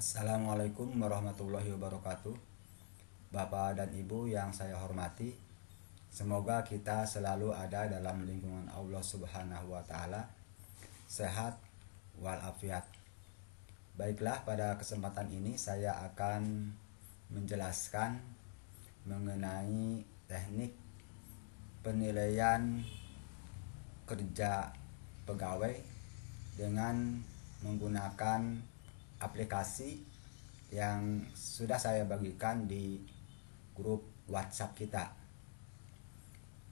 Assalamualaikum warahmatullahi wabarakatuh. Bapak dan Ibu yang saya hormati, semoga kita selalu ada dalam lindungan Allah Subhanahu wa taala, sehat walafiat. Baiklah, pada kesempatan ini saya akan menjelaskan mengenai teknik penilaian kerja pegawai dengan menggunakan aplikasi yang sudah saya bagikan di grup WhatsApp kita.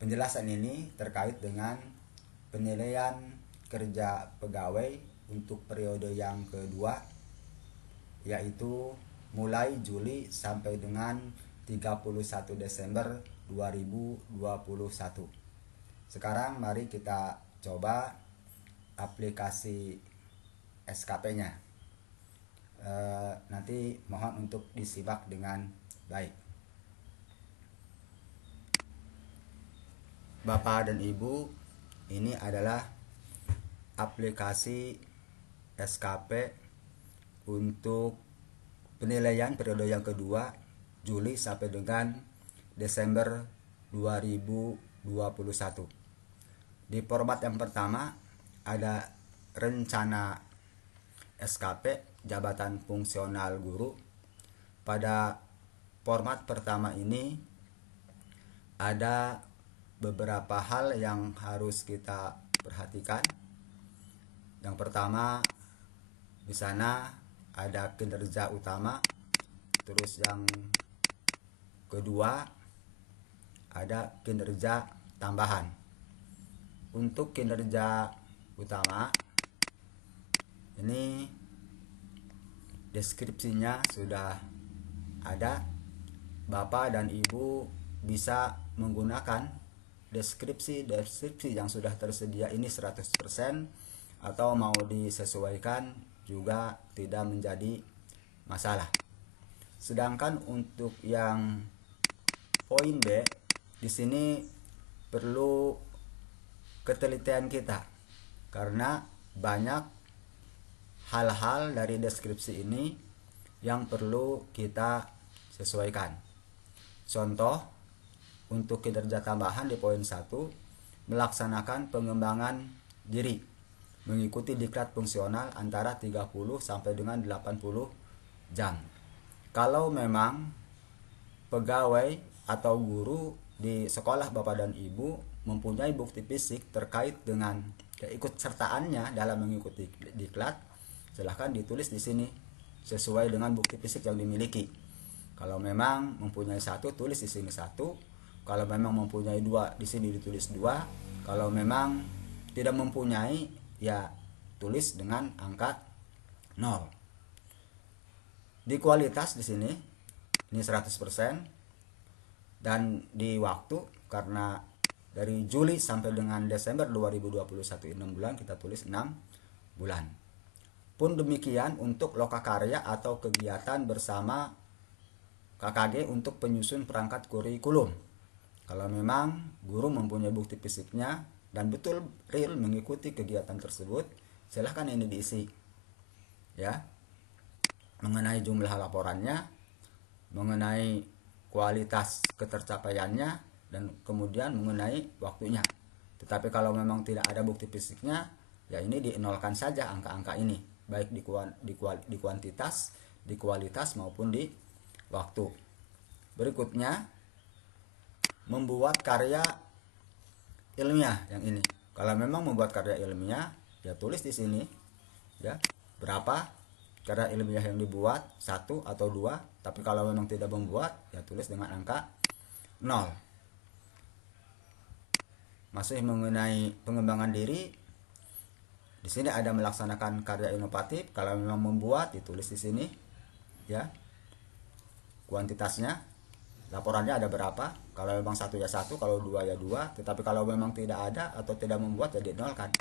Penjelasan ini terkait dengan penilaian kerja pegawai untuk periode yang kedua, yaitu mulai Juli sampai dengan 31 Desember 2021. Sekarang mari kita coba aplikasi SKP-nya. Nanti mohon untuk disimak dengan baik. Bapak dan Ibu, ini adalah aplikasi SKP untuk penilaian periode yang kedua, Juli sampai dengan Desember 2021. Di format yang pertama ada rencana SKP jabatan fungsional guru. Pada format pertama ini ada beberapa hal yang harus kita perhatikan. Yang pertama, di sana ada kinerja utama. Terus yang kedua ada kinerja tambahan. Untuk kinerja utama ini deskripsinya sudah ada. Bapak dan Ibu bisa menggunakan deskripsi yang sudah tersedia ini 100%, atau mau disesuaikan juga tidak menjadi masalah. Sedangkan untuk yang poin B, di sini perlu ketelitian kita karena banyak hal-hal dari deskripsi ini yang perlu kita sesuaikan. Contoh, untuk kinerja tambahan di poin 1, melaksanakan pengembangan diri mengikuti diklat fungsional antara 30 sampai dengan 80 jam. Kalau memang pegawai atau guru di sekolah Bapak dan Ibu mempunyai bukti fisik terkait dengan keikutsertaannya dalam mengikuti diklat, silahkan ditulis di sini sesuai dengan bukti fisik yang dimiliki. Kalau memang mempunyai 1, tulis di sini 1. Kalau memang mempunyai 2, di sini ditulis 2. Kalau memang tidak mempunyai, ya tulis dengan angka 0. Di kualitas di sini ini 100%, dan di waktu karena dari Juli sampai dengan Desember 2021 6 bulan, kita tulis 6 bulan. Pun demikian untuk lokakarya atau kegiatan bersama KKG untuk penyusun perangkat kurikulum. Kalau memang guru mempunyai bukti fisiknya dan betul real mengikuti kegiatan tersebut, silahkan ini diisi. Ya. Mengenai jumlah laporannya, mengenai kualitas ketercapaiannya, dan kemudian mengenai waktunya. Tetapi kalau memang tidak ada bukti fisiknya, ya ini dienolkan saja angka-angka ini, baik di kuantitas, di kualitas maupun di waktu. Berikutnya, membuat karya ilmiah yang ini. Kalau memang membuat karya ilmiah, ya tulis di sini ya berapa karya ilmiah yang dibuat, 1 atau 2. Tapi kalau memang tidak membuat, ya tulis dengan angka 0. Masih mengenai pengembangan diri, di sini ada melaksanakan karya inovatif. Kalau memang membuat, ditulis di sini ya kuantitasnya, laporannya ada berapa. Kalau memang 1 ya 1, kalau 2 ya 2. Tetapi kalau memang tidak ada atau tidak membuat, ya dinolkan.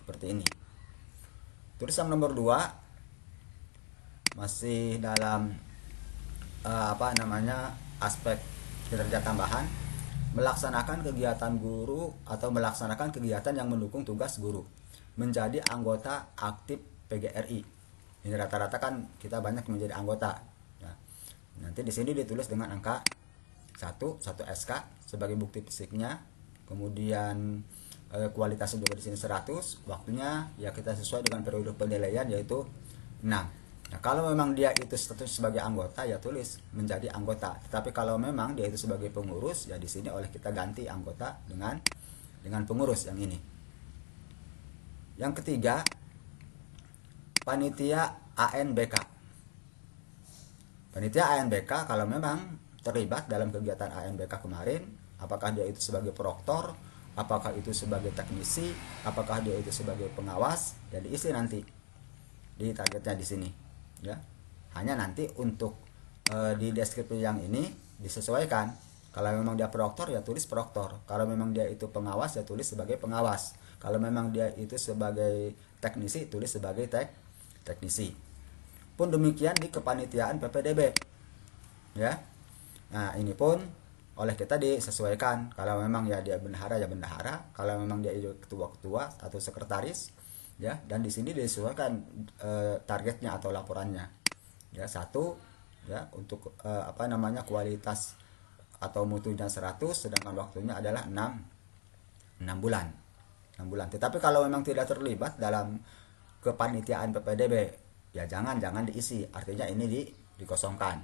Seperti ini. Tulisan nomor 2 masih dalam aspek kinerja tambahan, melaksanakan kegiatan guru atau melaksanakan kegiatan yang mendukung tugas guru, menjadi anggota aktif PGRI. Ini rata-rata kan kita banyak menjadi anggota. Nah, nanti di sini ditulis dengan angka 1 SK sebagai bukti fisiknya. Kemudian kualitasnya juga di sini 100, waktunya ya kita sesuai dengan periode penilaian yaitu 6. Nah, kalau memang dia itu status sebagai anggota ya tulis menjadi anggota. Tetapi kalau memang dia itu sebagai pengurus ya di sini oleh kita ganti anggota dengan pengurus yang ini. Yang ketiga, panitia ANBK. Panitia ANBK kalau memang terlibat dalam kegiatan ANBK kemarin, apakah dia itu sebagai proktor, apakah itu sebagai teknisi, apakah dia itu sebagai pengawas, ya diisi nanti di targetnya di sini. Ya, hanya nanti untuk di deskripsi yang ini disesuaikan. Kalau memang dia proktor ya tulis proktor. Kalau memang dia itu pengawas ya tulis sebagai pengawas. Kalau memang dia itu sebagai teknisi tulis sebagai teknisi. Pun demikian di kepanitiaan PPDB. Ya. Nah, ini pun oleh kita disesuaikan. Kalau memang ya dia bendahara ya bendahara, kalau memang dia itu ketua-ketua atau sekretaris ya, dan di sini disesuaikan targetnya atau laporannya. Ya, 1 ya untuk kualitas atau mutunya 100, sedangkan waktunya adalah 6 bulan. 6 bulan. Tetapi kalau memang tidak terlibat dalam kepanitiaan PPDB, ya jangan diisi. Artinya ini dikosongkan.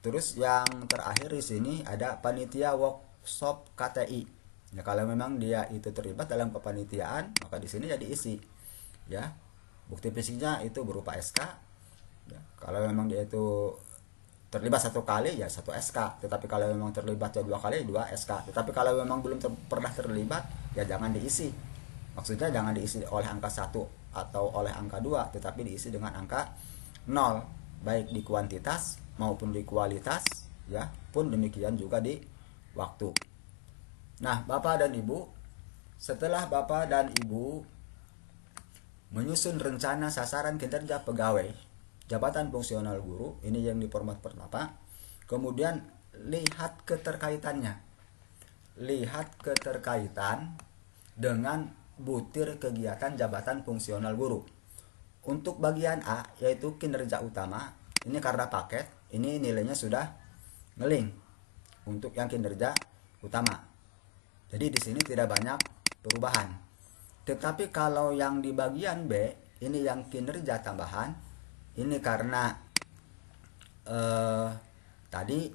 Terus yang terakhir di sini ada panitia workshop KTI. Ya, kalau memang dia itu terlibat dalam kepanitiaan, maka di sini ya diisi. Ya, bukti fisiknya itu berupa SK. Ya, kalau memang dia itu terlibat 1 kali ya 1 SK. Tetapi kalau memang terlibat ya 2 kali 2 SK. Tetapi kalau memang belum pernah terlibat ya jangan diisi. Maksudnya jangan diisi oleh angka 1 atau oleh angka 2, tetapi diisi dengan angka 0, baik di kuantitas maupun di kualitas, ya pun demikian juga di waktu. Nah, Bapak dan Ibu, setelah Bapak dan Ibu menyusun rencana sasaran kinerja pegawai jabatan fungsional guru, ini yang di format pertama, kemudian lihat keterkaitannya. Lihat keterkaitan dengan butir kegiatan jabatan fungsional guru. Untuk bagian A yaitu kinerja utama, ini karena paket, ini nilainya sudah ngeling untuk yang kinerja utama. Jadi di sini tidak banyak perubahan. Tetapi kalau yang di bagian B, ini yang kinerja tambahan, ini karena tadi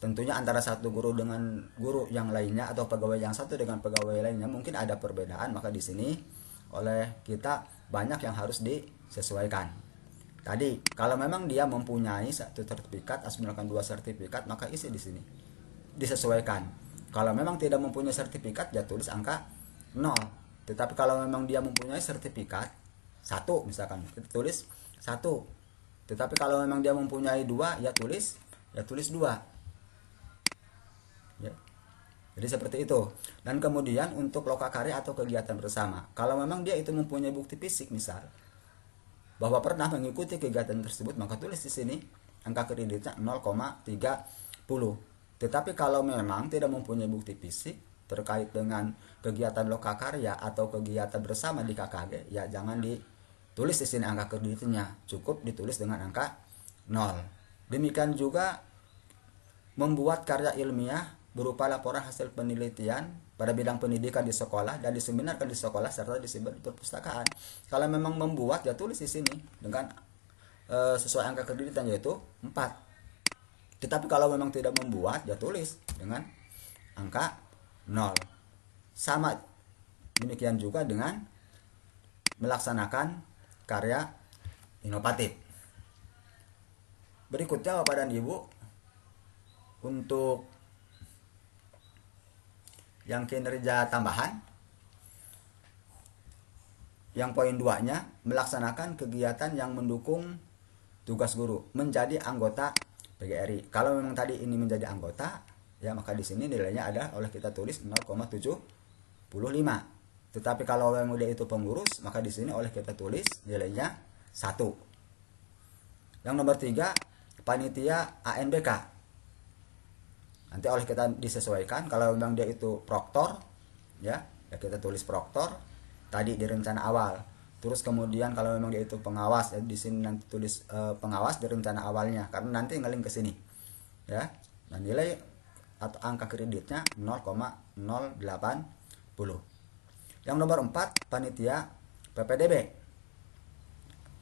tentunya antara satu guru dengan guru yang lainnya atau pegawai yang satu dengan pegawai lainnya mungkin ada perbedaan, maka di sini oleh kita banyak yang harus disesuaikan. Tadi kalau memang dia mempunyai 1 sertifikat, asmilakan 2 sertifikat, maka isi di sini disesuaikan. Kalau memang tidak mempunyai sertifikat ya tulis angka 0. Tetapi kalau memang dia mempunyai sertifikat 1 misalkan, kita tulis 1. Tetapi kalau memang dia mempunyai 2 ya tulis 2. Ya. Jadi seperti itu. Dan kemudian untuk lokakarya atau kegiatan bersama, kalau memang dia itu mempunyai bukti fisik misal bahwa pernah mengikuti kegiatan tersebut, maka tulis di sini angka kreditnya 0,30. Tetapi kalau memang tidak mempunyai bukti fisik terkait dengan kegiatan lokakarya atau kegiatan bersama di KKG, ya jangan ditulis di sini angka kreditnya, cukup ditulis dengan angka 0. Demikian juga membuat karya ilmiah berupa laporan hasil penelitian pada bidang pendidikan di sekolah dan diseminarkan di sekolah serta disimpan di perpustakaan. Kalau memang membuat ya tulis di sini dengan sesuai angka kreditan yaitu 4. Tetapi kalau memang tidak membuat ya tulis dengan angka 0. Sama demikian juga dengan melaksanakan karya inovatif. Berikutnya Bapak dan Ibu, untuk yang kinerja tambahan, yang poin 2-nya melaksanakan kegiatan yang mendukung tugas guru menjadi anggota PGRI. Kalau memang tadi ini menjadi anggota, ya maka di sini nilainya ada oleh kita tulis 0,75. Tetapi kalau memang dia itu pengurus, maka di sini oleh kita tulis nilainya 1. Yang nomor 3, panitia ANBK. Nanti oleh kita disesuaikan. Kalau memang dia itu proktor, ya kita tulis proktor. Tadi di rencana awal Terus kemudian kalau memang dia itu pengawas, ya di sini nanti tulis pengawas di rencana awalnya, karena nanti ngeling ke sini ya. Dan nilai atau angka kreditnya 0,080. Yang nomor 4, panitia PPDB.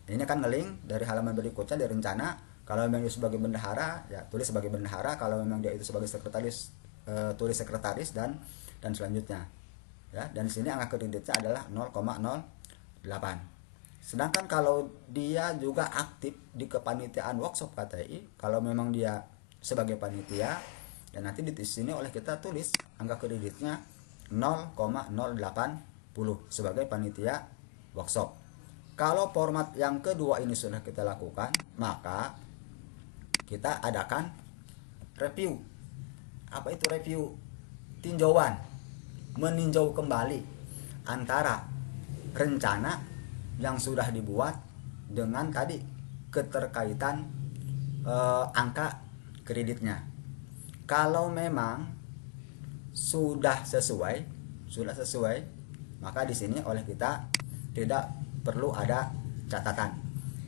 Ini kan ngeling dari halaman berikutnya di rencana. Kalau memang dia sebagai bendahara, ya tulis sebagai bendahara. Kalau memang dia itu sebagai sekretaris, tulis sekretaris dan selanjutnya. Ya, dan di sini angka kreditnya adalah 0,08. Sedangkan kalau dia juga aktif di kepanitiaan workshop KTI, kalau memang dia sebagai panitia, ya nanti di sini oleh kita tulis angka kreditnya 0,080 sebagai panitia workshop. Kalau format yang kedua ini sudah kita lakukan, maka kita adakan review. Apa itu review? Tinjauan, meninjau kembali antara rencana yang sudah dibuat dengan tadi keterkaitan angka kreditnya. Kalau memang sudah sesuai, maka di sini oleh kita tidak perlu ada catatan.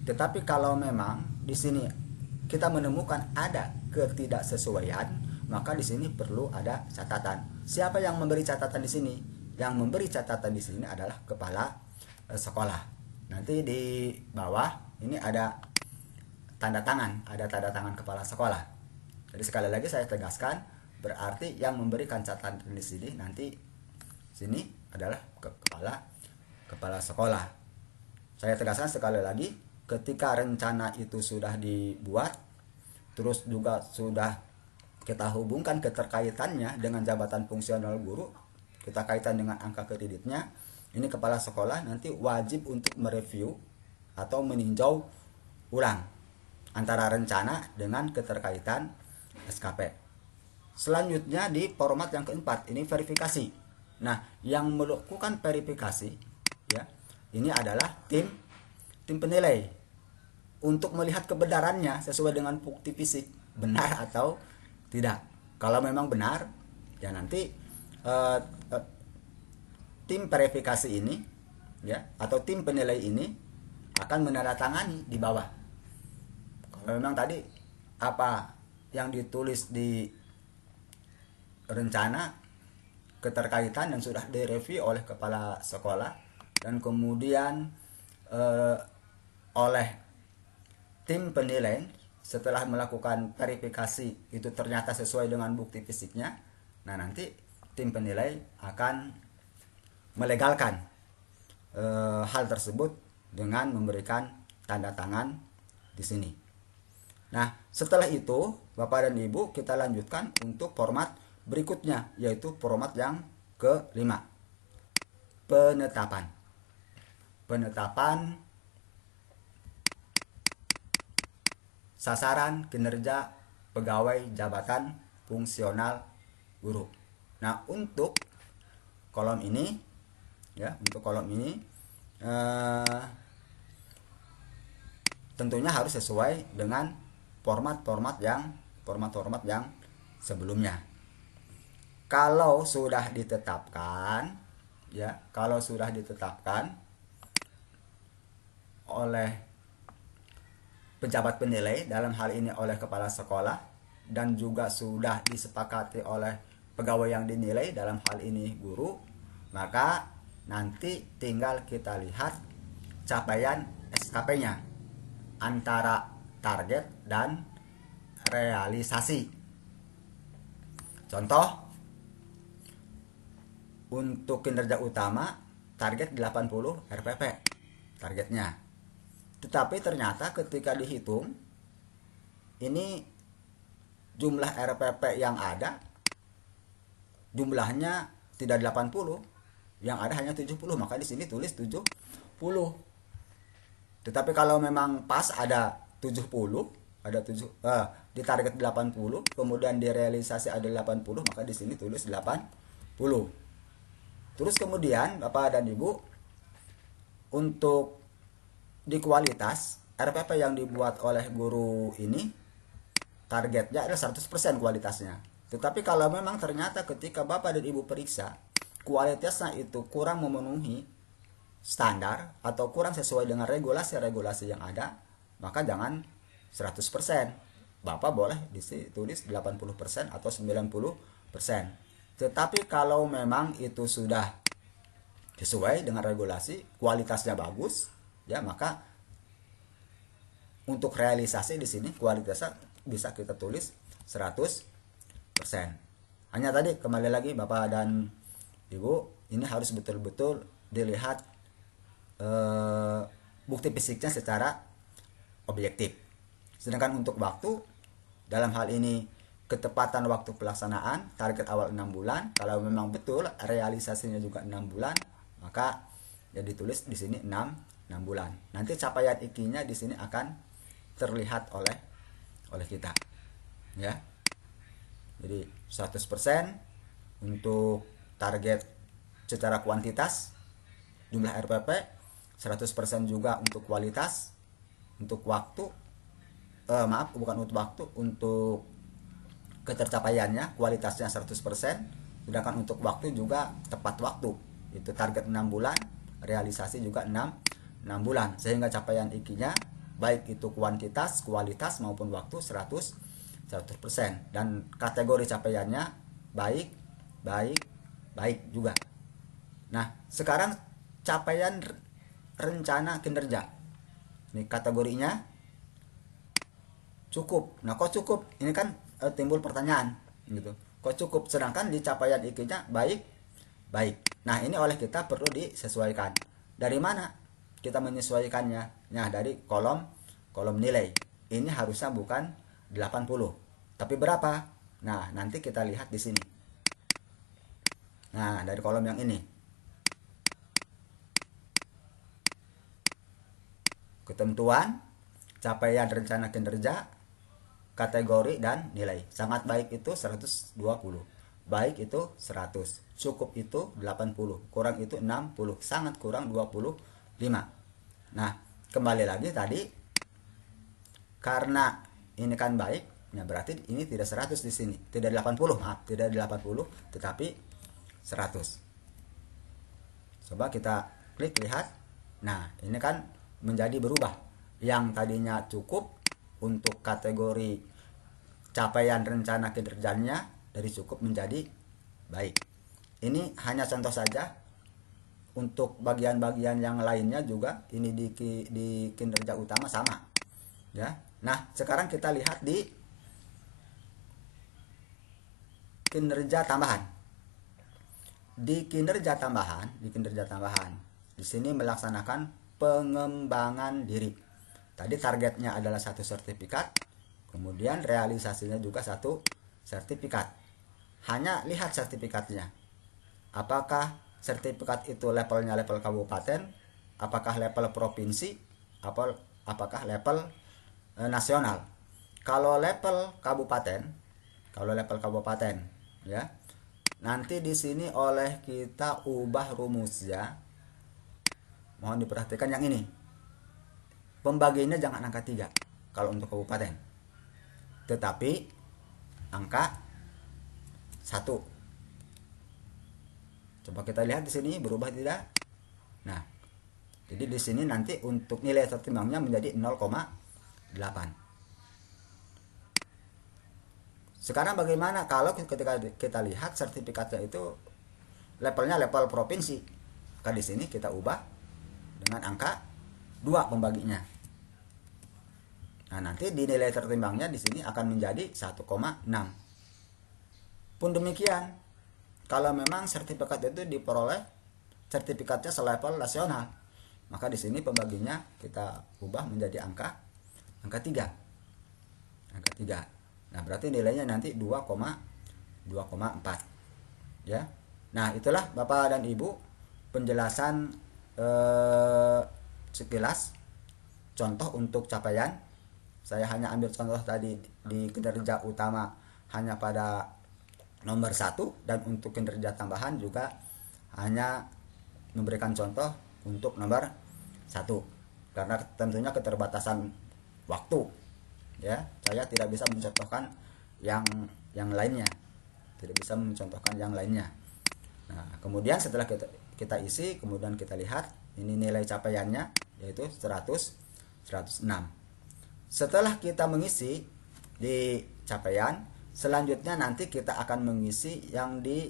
Tetapi kalau memang di sini kita menemukan ada ketidaksesuaian, maka di sini perlu ada catatan. Siapa yang memberi catatan di sini? Yang memberi catatan di sini adalah kepala sekolah. Nanti di bawah ini ada tanda tangan kepala sekolah. Jadi sekali lagi saya tegaskan, berarti yang memberikan catatan di sini nanti sini adalah kepala sekolah. Saya tegaskan sekali lagi, ketika rencana itu sudah dibuat, terus juga sudah kita hubungkan keterkaitannya dengan jabatan fungsional guru, kita kaitan dengan angka kreditnya, ini kepala sekolah nanti wajib untuk mereview atau meninjau ulang antara rencana dengan keterkaitan SKP. Selanjutnya di format yang keempat, ini verifikasi. Nah, yang melakukan verifikasi ya, ini adalah tim penilai untuk melihat kebenarannya sesuai dengan bukti fisik, benar atau tidak. Kalau memang benar, ya nanti tim verifikasi ini ya atau tim penilai ini akan menandatangani di bawah. Kalau memang tadi apa yang ditulis di rencana keterkaitan yang sudah direview oleh kepala sekolah dan kemudian oleh tim penilai setelah melakukan verifikasi itu ternyata sesuai dengan bukti fisiknya, nah nanti tim penilai akan melegalkan hal tersebut dengan memberikan tanda tangan di sini. Nah, setelah itu Bapak dan Ibu kita lanjutkan untuk format berikutnya, yaitu format yang kelima, penetapan sasaran kinerja pegawai jabatan fungsional guru. Nah, untuk kolom ini ya, tentunya harus sesuai dengan format-format yang sebelumnya. Kalau sudah ditetapkan oleh pejabat penilai, dalam hal ini oleh kepala sekolah, dan juga sudah disepakati oleh pegawai yang dinilai, dalam hal ini guru, maka nanti tinggal kita lihat capaian SKP-nya antara target dan realisasi. Contoh, untuk kinerja utama target 80 RPP targetnya. Tetapi ternyata ketika dihitung, ini jumlah RPP yang ada jumlahnya tidak 80, yang ada hanya 70, maka di sini tulis 70. Tetapi kalau memang pas ada 70, di target 80, kemudian di realisasi ada 80, maka di sini tulis 80. Terus kemudian Bapak dan Ibu, untuk di kualitas RPP yang dibuat oleh guru ini targetnya adalah 100% kualitasnya. Tetapi kalau memang ternyata ketika Bapak dan Ibu periksa kualitasnya itu kurang memenuhi standar atau kurang sesuai dengan regulasi-regulasi yang ada, maka jangan 100%. Bapak boleh ditulis 80% atau 90%. Tetapi kalau memang itu sudah sesuai dengan regulasi, kualitasnya bagus, ya maka untuk realisasi di sini kualitasnya bisa kita tulis 100%. Hanya tadi kembali lagi Bapak dan Ibu, ini harus betul-betul dilihat bukti fisiknya secara objektif. Sedangkan untuk waktu, dalam hal ini ketepatan waktu pelaksanaan, target awal 6 bulan, kalau memang betul realisasinya juga 6 bulan, maka ya ditulis di sini 6 bulan. Nanti capaian IKI-nya di sini akan terlihat oleh kita. Ya. Jadi 100% untuk target secara kuantitas jumlah RPP, 100% juga untuk kualitas, untuk waktu, bukan untuk waktu, untuk ketercapaiannya, kualitasnya 100%, sedangkan untuk waktu juga tepat waktu, itu target 6 bulan, realisasi juga 6 bulan, sehingga capaian IKI-nya baik itu kuantitas, kualitas maupun waktu 100%, dan kategori capaiannya baik juga. Nah, sekarang capaian rencana kinerja. Ini kategorinya cukup. Nah, kok cukup? Ini kan timbul pertanyaan gitu. Kok cukup sedangkan di capaian IKI-nya baik? Nah, ini oleh kita perlu disesuaikan. Dari mana kita menyesuaikannya? Nah, dari kolom nilai. Ini harusnya bukan 80. Tapi berapa? Nah, nanti kita lihat di sini. Nah, dari kolom yang ini. Ketentuan, capaian rencana kinerja, kategori dan nilai. Sangat baik itu 120. Baik itu 100. Cukup itu 80. Kurang itu 60. Sangat kurang 25. Nah, kembali lagi tadi, karena ini kan baik, ya berarti ini tidak 100 di sini. Tidak 80, maaf, tidak 80, tetapi 100. Coba kita klik lihat. Nah, ini kan menjadi berubah. Yang tadinya cukup untuk kategori capaian rencana kinerjanya dari cukup menjadi baik. Ini hanya contoh saja. Untuk bagian-bagian yang lainnya juga ini di kinerja utama sama. Ya. Nah, sekarang kita lihat di kinerja tambahan. Di kinerja tambahan, di sini melaksanakan pengembangan diri. Tadi targetnya adalah 1 sertifikat, kemudian realisasinya juga 1 sertifikat. Hanya lihat sertifikatnya. Apakah sertifikat itu levelnya level kabupaten, apakah level provinsi, apakah level nasional. Kalau level kabupaten, ya. Nanti di sini oleh kita ubah rumusnya. Mohon diperhatikan yang ini. Pembagiannya jangan angka 3 kalau untuk kabupaten. Tetapi angka 1. Coba kita lihat di sini berubah tidak? Nah, jadi di sini nanti untuk nilai tertimbangnya menjadi 0,8. Sekarang bagaimana kalau ketika kita lihat sertifikatnya itu levelnya level provinsi? Maka di sini kita ubah dengan angka 2 pembaginya. Nah, nanti di nilai tertimbangnya di sini akan menjadi 1,6. Pun demikian, kalau memang sertifikat itu diperoleh sertifikatnya selevel nasional, maka di sini pembaginya kita ubah menjadi angka 3. Angka 3. Nah, berarti nilainya nanti 2,4. Ya. Nah, itulah Bapak dan Ibu penjelasan sekilas contoh untuk capaian. Saya hanya ambil contoh tadi di kinerja utama hanya pada nomor 1, dan untuk kinerja tambahan juga hanya memberikan contoh untuk nomor 1 karena tentunya keterbatasan waktu, ya. Saya tidak bisa mencontohkan yang lainnya, Nah, kemudian setelah kita isi, kemudian kita lihat Ini nilai capaiannya yaitu 100, 106. Setelah kita mengisi di capaian, selanjutnya nanti kita akan mengisi yang di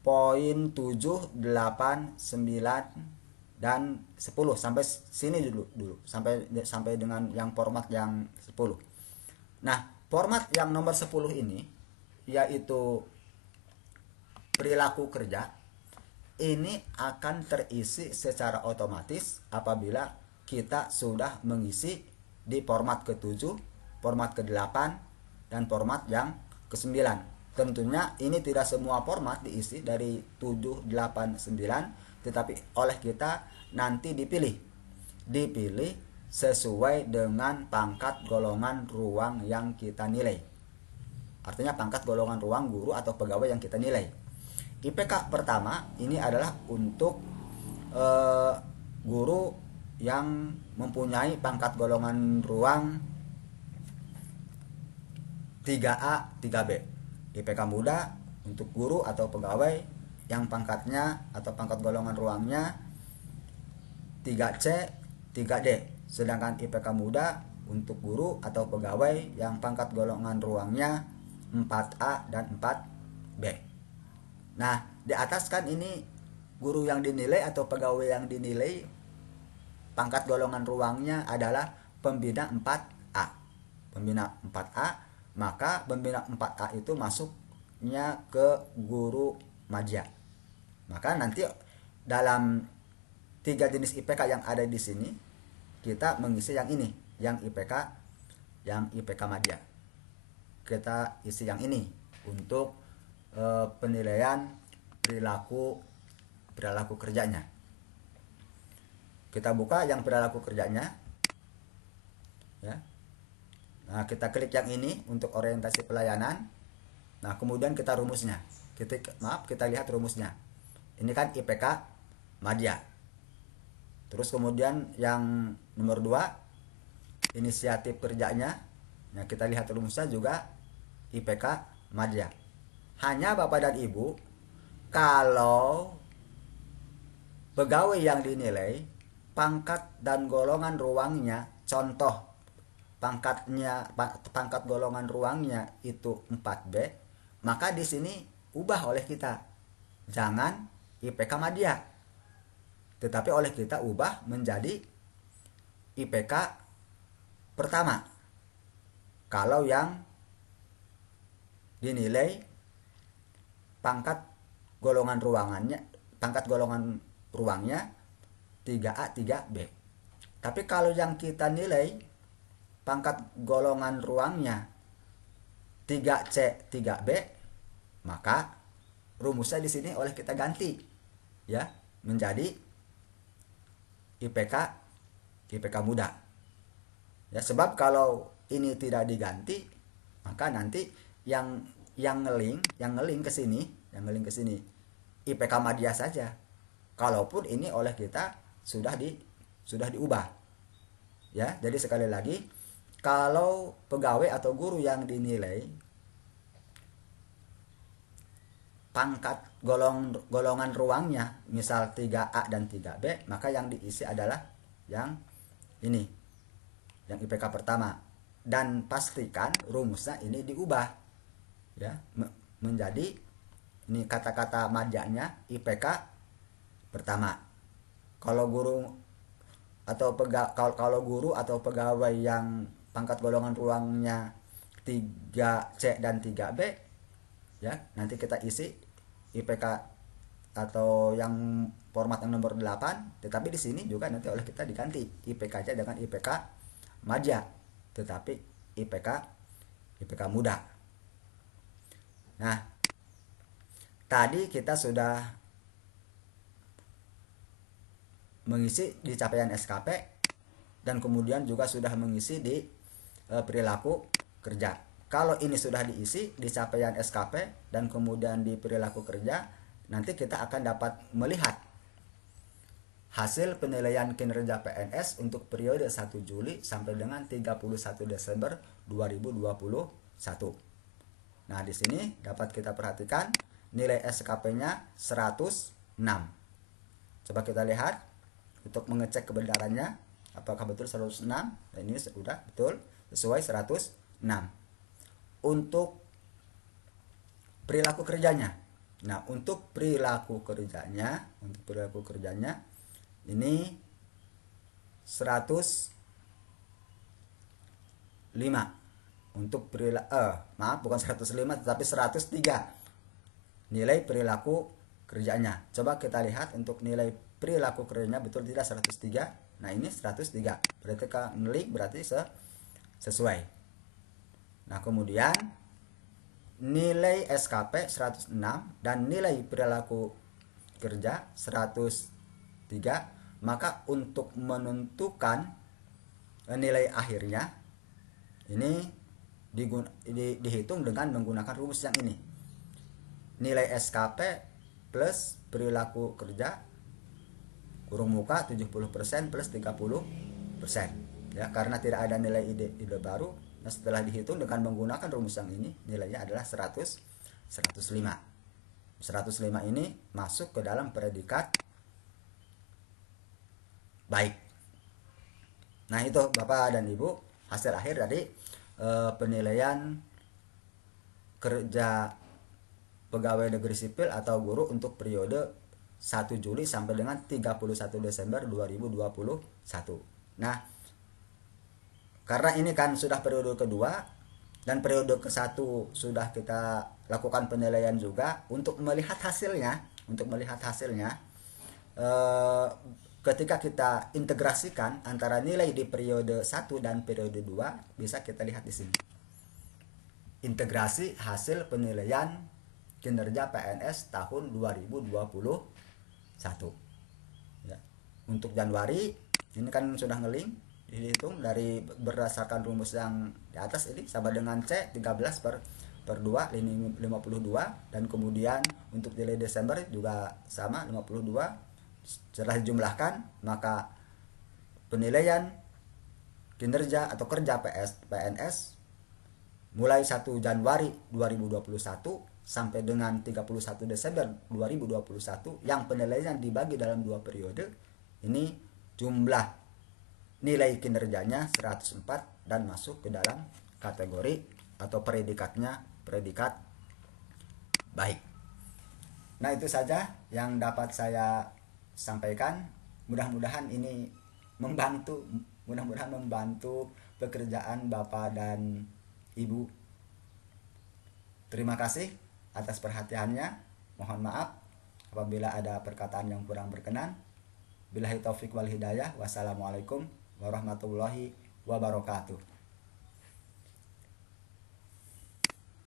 poin 7, 8, 9 dan 10 sampai sini dulu sampai dengan yang format yang 10. Nah, format yang nomor 10 ini yaitu perilaku kerja ini akan terisi secara otomatis apabila kita sudah mengisi di format ke-7, format ke-8 dan format yang ke-9. Tentunya ini tidak semua format diisi dari 7, 8, 9, tetapi oleh kita nanti dipilih sesuai dengan pangkat golongan ruang yang kita nilai. Artinya pangkat golongan ruang guru atau pegawai yang kita nilai. IPK pertama ini adalah untuk guru yang mempunyai pangkat golongan ruang 3A, 3B. IPK muda untuk guru atau pegawai yang pangkatnya atau pangkat golongan ruangnya 3C, 3D. Sedangkan IPK muda untuk guru atau pegawai yang pangkat golongan ruangnya 4A dan 4B. Nah, di atas kan ini guru yang dinilai atau pegawai yang dinilai pangkat golongan ruangnya adalah pembina 4A. Pembina 4A, maka pembina 4A itu masuknya ke guru madya. Maka nanti dalam 3 jenis IPK yang ada di sini kita mengisi yang ini, yang IPK madya. Kita isi yang ini untuk penilaian perilaku kerjanya. Kita buka yang perilaku kerjanya ya. Nah, kita klik yang ini untuk orientasi pelayanan. Nah, kemudian kita rumusnya. Kita lihat rumusnya. Ini kan IPK madya. Terus kemudian yang nomor 2 inisiatif kerjanya. Nah, kita lihat rumusnya juga IPK madya. Hanya Bapak dan Ibu, kalau pegawai yang dinilai pangkat dan golongan ruangnya, contoh pangkat golongan ruangnya itu 4B, maka di sini ubah oleh kita. Jangan IPK madya, tetapi oleh kita ubah menjadi IPK pertama. Kalau yang dinilai pangkat golongan ruangnya 3A, 3B. Tapi kalau yang kita nilai pangkat golongan ruangnya 3C, 3B, maka rumusnya di sini oleh kita ganti ya menjadi IPK muda. Ya, sebab kalau ini tidak diganti, maka nanti yang ngeling ke sini IPK madya saja. Kalaupun ini oleh kita sudah diubah. Ya, jadi sekali lagi, kalau pegawai atau guru yang dinilai pangkat golongan ruangnya misal 3A dan 3B, maka yang diisi adalah yang ini, yang IPK pertama, dan pastikan rumusnya ini diubah ya menjadi ini kata-kata madyanya IPK pertama. Kalau guru atau pegawai yang pangkat golongan ruangnya 3C dan 3B ya, nanti kita isi IPK atau yang format yang nomor 8, tetapi di sini juga nanti oleh kita diganti IPK aja dengan IPK madya, tetapi IPK muda. Nah, tadi kita sudah mengisi di capaian SKP dan kemudian juga sudah mengisi di perilaku kerja. Kalau ini sudah diisi di capaian SKP dan kemudian di perilaku kerja, nanti kita akan dapat melihat hasil penilaian kinerja PNS untuk periode 1 Juli sampai dengan 31 Desember 2021. Nah, di sini dapat kita perhatikan nilai SKP-nya 106. Coba kita lihat. untuk mengecek kebenarannya apakah betul 106. Dan ini sudah betul sesuai 106. Untuk perilaku kerjanya, nah untuk perilaku kerjanya ini 105. Untuk maaf, bukan 105 tetapi 103 nilai perilaku kerjanya. Coba kita lihat untuk nilai perilaku kerjanya betul tidak 103. Nah ini 103, berarti klik berarti sesuai. Nah kemudian nilai SKP 106 dan nilai perilaku kerja 103, maka untuk menentukan nilai akhirnya ini dihitung dengan menggunakan rumus yang ini. Nilai SKP plus perilaku kerja kurung muka 70% plus 30%. Ya, karena tidak ada nilai ide baru, nah setelah dihitung dengan menggunakan rumus yang ini, nilainya adalah 105. 105 ini masuk ke dalam predikat baik. Nah itu Bapak dan Ibu hasil akhir dari penilaian kerja pegawai negeri sipil atau guru untuk periode 1 Juli sampai dengan 31 Desember 2021. Nah, karena ini kan sudah periode kedua dan periode ke-1 sudah kita lakukan penilaian juga untuk melihat hasilnya, ketika kita integrasikan antara nilai di periode 1 dan periode 2, bisa kita lihat di sini. Integrasi hasil penilaian kinerja PNS tahun 2021. Ya. Untuk Januari ini kan sudah ngelink, dihitung dari berdasarkan rumus yang di atas ini sama dengan C 13 per 2 ini 52, dan kemudian untuk nilai Desember juga sama 52. Setelah dijumlahkan maka penilaian kinerja atau kerja PNS mulai 1 Januari 2021 sampai dengan 31 Desember 2021 yang penilaian dibagi dalam 2 periode, ini jumlah nilai kinerjanya 104 dan masuk ke dalam kategori atau predikat baik. Nah itu saja yang dapat saya sampaikan. Mudah-mudahan ini membantu pekerjaan Bapak dan Ibu. Terima kasih atas perhatiannya. Mohon maaf apabila ada perkataan yang kurang berkenan. Billahi taufik wal hidayah. Wassalamualaikum warahmatullahi wabarakatuh.